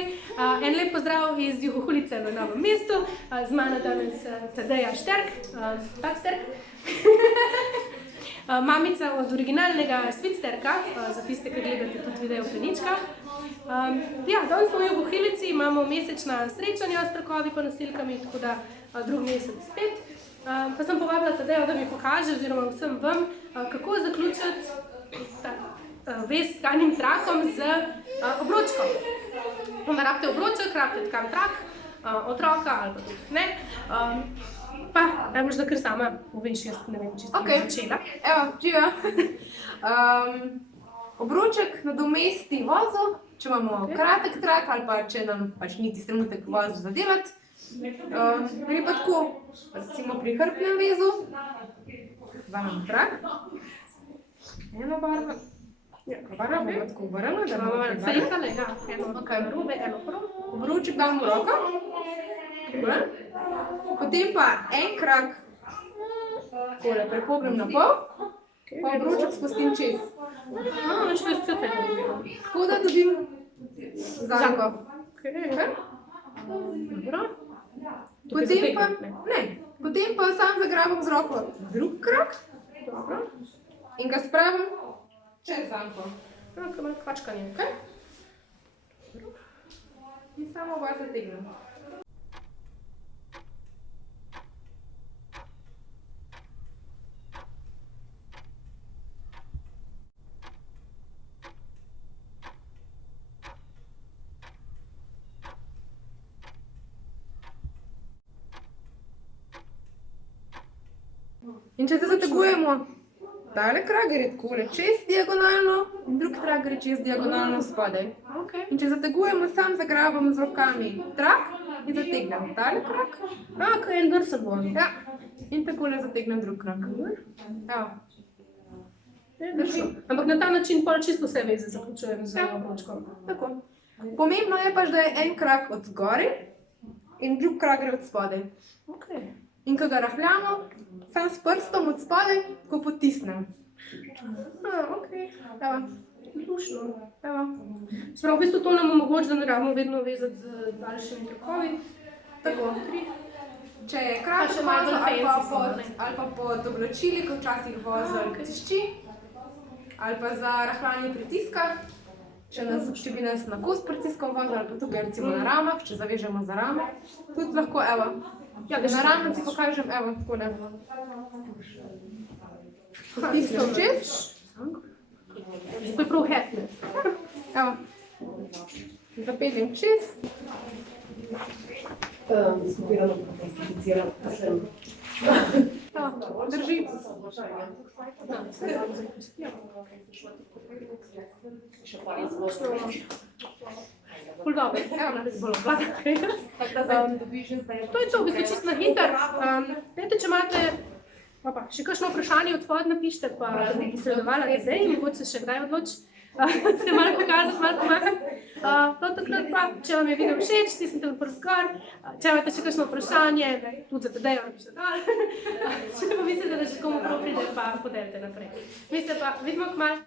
naprej. En lep pozdrav iz Juhohulice v Novem mestu, z mano danes Tadeja Šterk, mamica od originalnega Svitsterka, za tiste, ki gledate tudi video v Pleničkah. Danes smo v Juhohulici, imamo mesečna srečanja s trakovi pa nosilkami, tako da drugi mesec spet. Pa sem povabila Tadejo, da mi pokaže, oziroma vsem vam, kako zaključiti vez s tkanim trakom z obročkom. Onda rabite obroček, rabite tkan trak, otroka ali pa tudi ne. Pa, možda kar sama poveš, jaz ne vem, čisto začela. Evo, živa. Obroček nadomesti vozo, če imamo kratek trak ali pa če nam pač ni tisti trenutek vozo za delati. Gre pa tako, recimo pri hrbtnem vezu, vzamem trak, eno barvo, barvo bomo tako obrnili, da bomo Fejkale, eno robe, eno prav. Obroček dam v roko, potem pa en krak takole prepognem na pol, pa obroček spustim čez. Še jaz cel fejkale dobila. Tako da dobim zanko. Dobro. Potem pa sam zagrabam z roko drug krak in ga spravim čez zanko. Tako malo kvačkanje. In samo oba zategnem. In če se zategujemo, tale krak gre takole čez diagonalno in drug trak gre čez diagonalno spodaj. In če zategujemo, sam zagrabam z rokami trak in zategnem tale krak. Ko je en drsel bo. Ja, in takole zategnem drug krak. Evo. Ampak na ta način pol čisto vse veze zaključujem z obročkom. Tako. Pomembno je pač, da je en krak od zgoraj in drug krak gre od spodaj. In ko ga rahljamo, sam s prstom od spodaj tako potisnem. Evo. Lušno. Evo. Sprav, v bistvu to nam omogoči, da ne rabimo vedno vezati z daljšimi trakovi. Tako. Če je krajša vozel ali pa pod oblačili, ko včasih vozel tišči, ali pa za rahljanje pritiska, če bi nas na kost pritiskom vozel, ali pa tukaj recimo na ramah, če zavežemo za ramo, tudi lahko, evo. Na ramnici pokažem, evo, takole. Potisnem čez. To je prav hetne. Evo. Zapeljem čez. Skupirano plastificirano, posebno. Drži. Ful dobro. Evo, narediti bolj oblada. To je to, v bistvu čisto na hiter. Dajte, če imate še kakšno vprašanje od spodaj napišite, pa bi sredovala zdaj in mogoče se še kdaj odloči. Se malo pokazati, malo pomagati. Takrat pa, če vam je video všeč, stisnite v prst gor. Če imate še kakšno vprašanje, tudi za Tadejo napišite dol. Če pa mislite, da še komu prav pride, pa podelite naprej. Mi se pa vidimo kmalu.